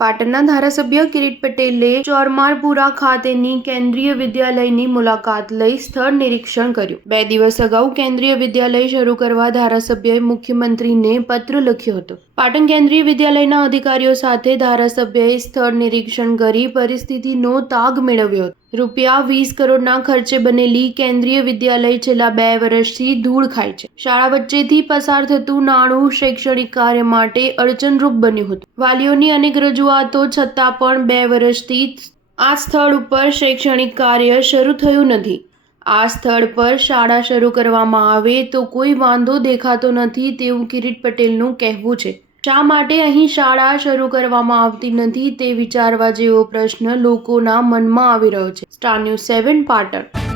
પાટણના ધારાસભ્ય કિરીટ પટેલે ચોરમારપુરા ખાતેની કેન્દ્રીય વિદ્યાલયની મુલાકાત લઈ સ્થળ નિરીક્ષણ કર્યું। 2 દિવસ અગાઉ કેન્દ્રીય વિદ્યાલય શરૂ કરવા ધારાસભ્યએ મુખ્યમંત્રીને પત્ર લખ્યો હતો। પાટણ કેન્દ્રીય વિદ્યાલયના અધિકારીઓ સાથે ધારાસભ્યએ સ્થળ નિરીક્ષણ કરી પરિસ્થિતિનો તાગ મેળવ્યો હતો। રૂપિયા 20 કરોડના ખર્ચે બનેલી કેન્દ્રીય વિદ્યાલય છેલ્લા 2 વર્ષથી ધૂળ ખાય છે। શાળા વચ્ચેથી પસાર થતું નાણું શૈક્ષણિક કાર્ય માટે અડચણરૂપ બન્યું હતું। વાલીઓની અનેક રજૂઆતો છતાં પણ 2 વર્ષથી આ સ્થળ ઉપર શૈક્ષણિક કાર્ય શરૂ થયું નથી। આ સ્થળ પર શાળા શરૂ કરવામાં આવે તો કોઈ વાંધો દેખાતો નથી તેવું કિરીટ પટેલનું કહેવું છે। શા માટે અહીં શાળા શરૂ કરવામાં આવતી નથી તે વિચારવા જેવો પ્રશ્ન લોકોના મનમાં આવી રહ્યો છે। Star news 7 Patan.